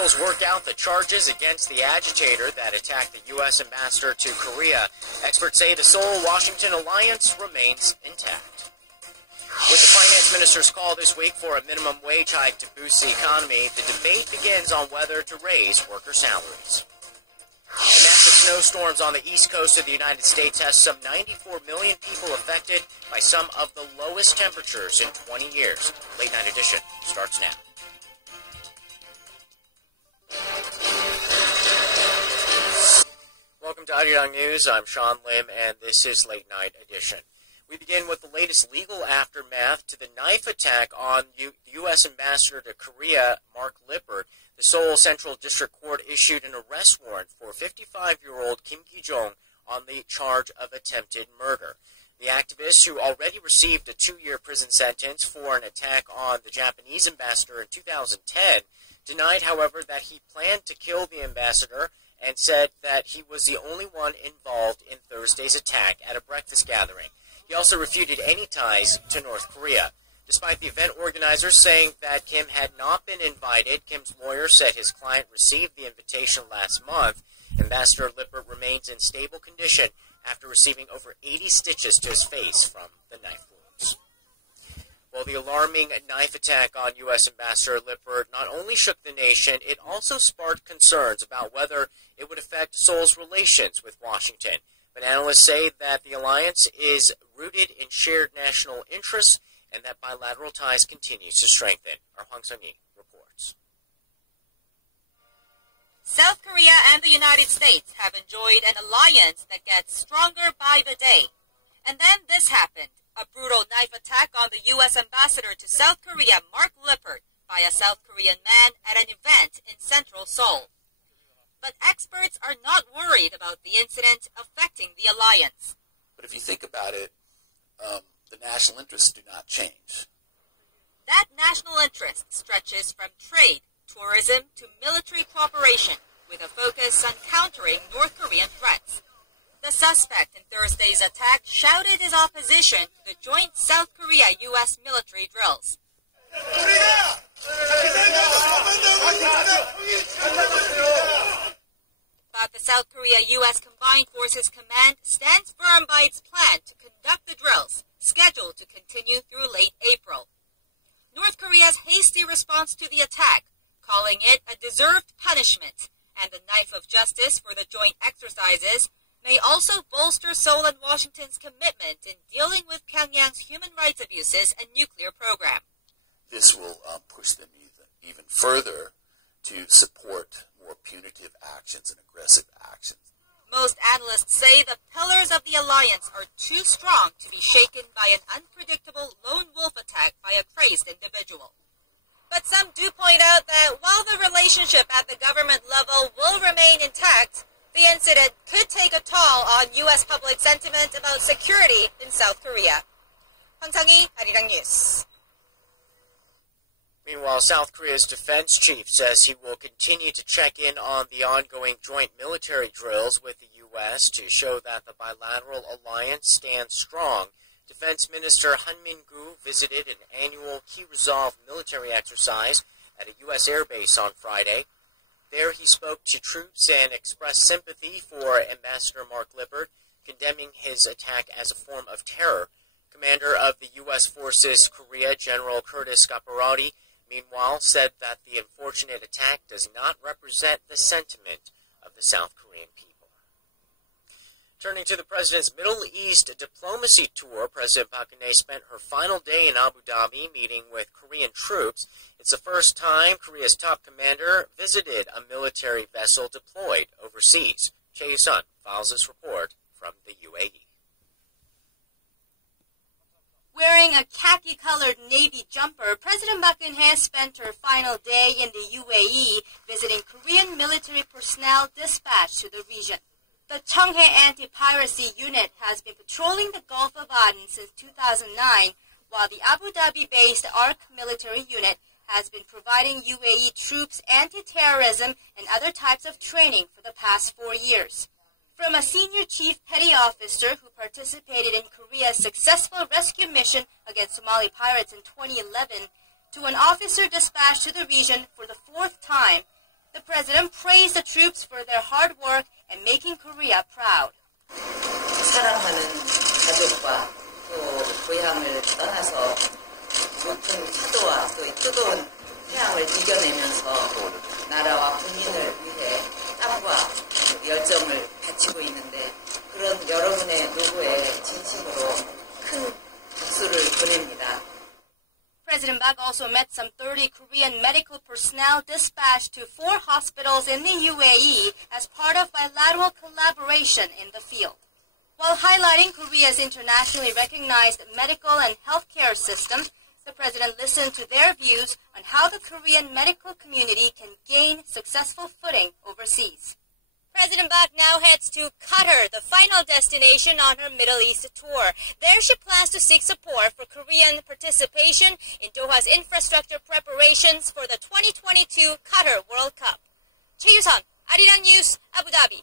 officials work out the charges against the agitator that attacked the U.S. ambassador to Korea. Experts say the Seoul-Washington alliance remains intact. With the finance minister's call this week for a minimum wage hike to boost the economy, the debate begins on whether to raise worker salaries. The massive snowstorms on the east coast of the United States has some 94 million people affected by some of the lowest temperatures in 20 years. Late Night Edition starts now. Welcome to Arirang News. I'm Sean Lim, and this is Late Night Edition. We begin with the latest legal aftermath to the knife attack on the U.S. ambassador to Korea, Mark Lippert. The Seoul Central District Court issued an arrest warrant for 55-year-old Kim Ki-jong on the charge of attempted murder. The activist, who already received a 2-year prison sentence for an attack on the Japanese ambassador in 2010, denied, however, that he planned to kill the ambassador and said that he was the only one involved in Thursday's attack at a breakfast gathering. He also refuted any ties to North Korea. Despite the event organizers saying that Kim had not been invited, Kim's lawyer said his client received the invitation last month. Ambassador Lippert remains in stable condition after receiving over 80 stitches to his face from the knife wounds. Well, the alarming knife attack on U.S. Ambassador Lippert not only shook the nation, it also sparked concerns about whether it would affect Seoul's relations with Washington. But analysts say that the alliance is rooted in shared national interests and that bilateral ties continues to strengthen. Our Hwang Sun-yi reports. South Korea and the United States have enjoyed an alliance that gets stronger by the day. And then this happened, a brutal knife attack on the U.S. ambassador to South Korea, Mark Lippert, by a South Korean man at an event in central Seoul. But experts are not worried about the incident affecting the alliance. But if you think about it, the national interests do not change. That national interest stretches from trade, tourism, to military cooperation, with a focus on countering North Korean threats. The suspect in Thursday's attack shouted his opposition to the joint South Korea-U.S. military drills. But the South Korea-U.S. Combined Forces Command stands firm by its plan to conduct the drills, scheduled to continue through late April. North Korea's hasty response to the attack, calling it a deserved punishment, and the knife of justice for the joint exercises, may also bolster Seoul and Washington's commitment in dealing with Pyongyang's human rights abuses and nuclear program. This will push them even further to support more punitive actions and aggressive actions. Most analysts say the pillars of the alliance are too strong to be shaken by an unpredictable lone wolf attack by a crazed individual. But some do point out that while the relationship at the government level will remain intact, the incident could take a toll on U.S. public sentiment about security in South Korea. Hwang Sang-yi, Arirang News. Meanwhile, South Korea's defense chief says he will continue to check in on the ongoing joint military drills with the U.S. to show that the bilateral alliance stands strong. Defense Minister Han Min-gu visited an annual Key Resolve military exercise at a U.S. airbase on Friday. There he spoke to troops and expressed sympathy for Ambassador Mark Lippert, condemning his attack as a form of terror. Commander of the U.S. Forces Korea, General Curtis Scaparrotti, meanwhile, said that the unfortunate attack does not represent the sentiment of the South Korean people. Turning to the president's Middle East diplomacy tour, President Park Geun-hye spent her final day in Abu Dhabi meeting with Korean troops. It's the first time Korea's top commander visited a military vessel deployed overseas. Chae Yu-sun files this report from the UAE. Wearing a khaki-colored navy jumper, President Park Geun-hye spent her final day in the UAE visiting Korean military personnel dispatched to the region. The Cheonghae Anti-Piracy Unit has been patrolling the Gulf of Aden since 2009, while the Abu Dhabi-based ARC military unit has been providing UAE troops anti-terrorism and other types of training for the past 4 years. From a senior chief petty officer who participated in Korea's successful rescue mission against Somali pirates in 2011 to an officer dispatched to the region for the 4th time, the president praised the troops for their hard work and making Korea proud. 사랑하는 가족과 또 고향을 떠나서 높은 파도와 또 이 뜨거운 태양을 이겨내면서 나라와 국민을 위해 땀과 열정을 바치고 있는데 그런 여러분의 노고에 진심으로 큰 박수를 보냅니다. President Park also met some 30 Korean medical personnel dispatched to 4 hospitals in the UAE as part of bilateral collaboration in the field. While highlighting Korea's internationally recognized medical and healthcare system, the president listened to their views on how the Korean medical community can gain successful footing overseas. President Park now heads to Qatar, the final destination on her Middle East tour. There she plans to seek support for Korean participation in Doha's infrastructure preparations for the 2022 Qatar World Cup. 최유선, 아리랑 뉴스, 아부다비.